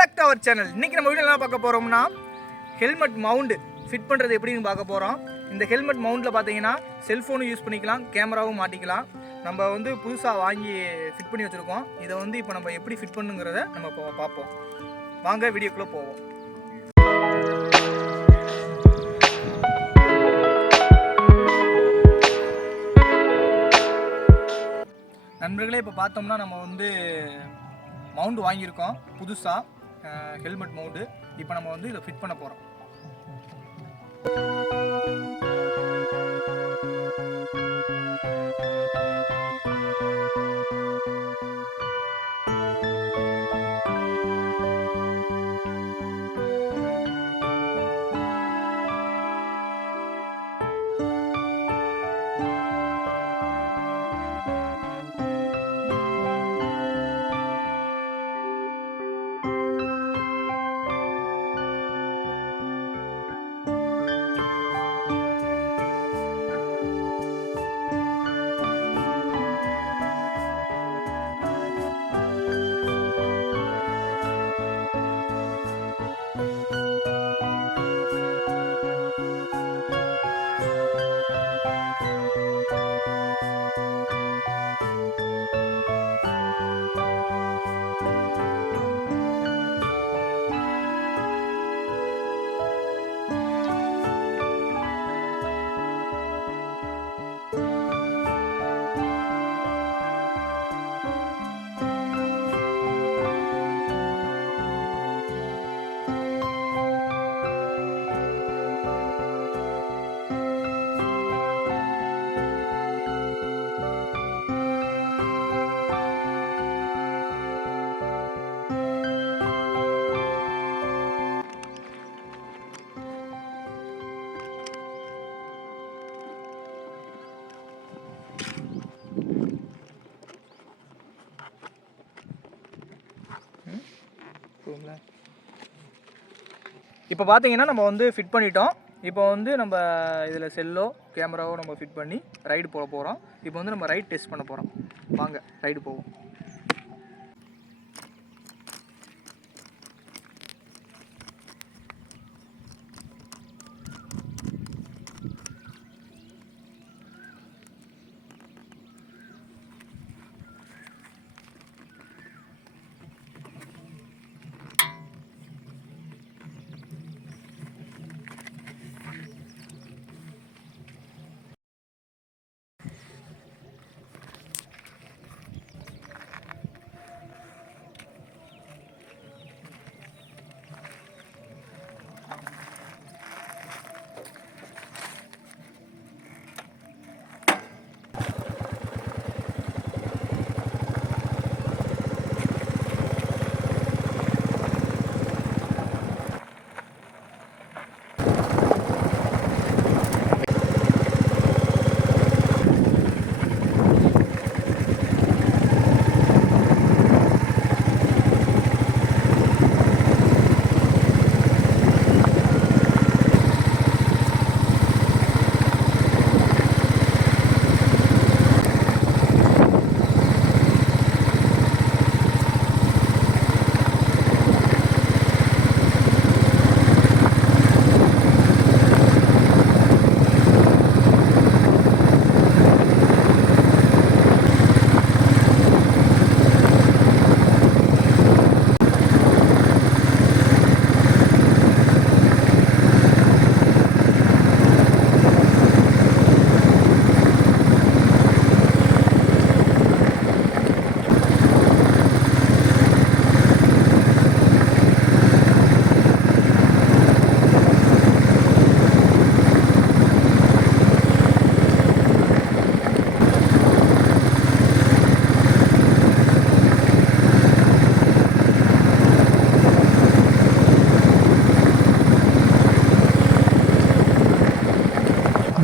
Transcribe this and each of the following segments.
Back to our channel. இன்றைக்கி நம்ம video என்ன பார்க்க போகிறோம்னா ஹெல்மெட் மவுண்ட் ஃபிட் பண்ணுறது எப்படின்னு பார்க்க போகிறோம். இந்த ஹெல்மெட் மவுண்டில் பார்த்தீங்கன்னா செல்ஃபோனும் யூஸ் பண்ணிக்கலாம், கேமராவும் மாட்டிக்கலாம். நம்ம வந்து புதுசாக வாங்கி ஃபிட் பண்ணி வச்சுருக்கோம். இதை வந்து இப்போ நம்ம எப்படி ஃபிட் பண்ணுங்கிறத நம்ம இப்போ பார்ப்போம். வாங்க வீடியோக்குள்ளே போவோம். நண்பர்களே, இப்போ பார்த்தோம்னா நம்ம வந்து மவுண்ட் வாங்கியிருக்கோம் புதுசாக, ஹெல்மெட் மவுண்டு. இப்போ நம்ம வந்து இதை ஃபிட் பண்ண போகிறோம். இப்போ பார்த்தீங்கன்னா நம்ம வந்து ஃபிட் பண்ணிட்டோம். இப்போ வந்து நம்ம இதில் செல்லோ கேமராவோ நம்ம ஃபிட் பண்ணி ரைடு போக போகிறோம். இப்போ வந்து நம்ம ரைட் டெஸ்ட் பண்ண போகிறோம். வாங்க ரைடு போவோம்.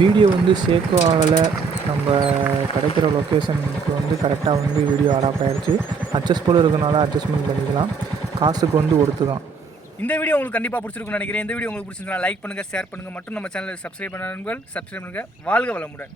வீடியோ வந்து சேக்கும் ஆகலை. நம்ம கிடைக்கிற லொக்கேஷனுக்கு வந்து கரெக்டாக வந்து வீடியோ அடாப்ட் ஆகிடுச்சு. அட்ஜஸ்ட் போல் இருக்கனால அட்ஜஸ்ட்மெண்ட் பண்ணிக்கலாம். காசுக்கு வந்து ஒருத்து தான். இந்த வீடியோ உங்களுக்கு கண்டிப்பாக பிடிச்சிருக்குன்னு நினைக்கிறேன். இந்த வீடியோ உங்களுக்கு பிடிச்சிருந்தா லைக் பண்ணுங்கள், ஷேர் பண்ணுங்கள், மற்றும் நம்ம சேனலை சப்ஸ்கிரைப் பண்ணுங்கள். வாழ்க வளமுடன்.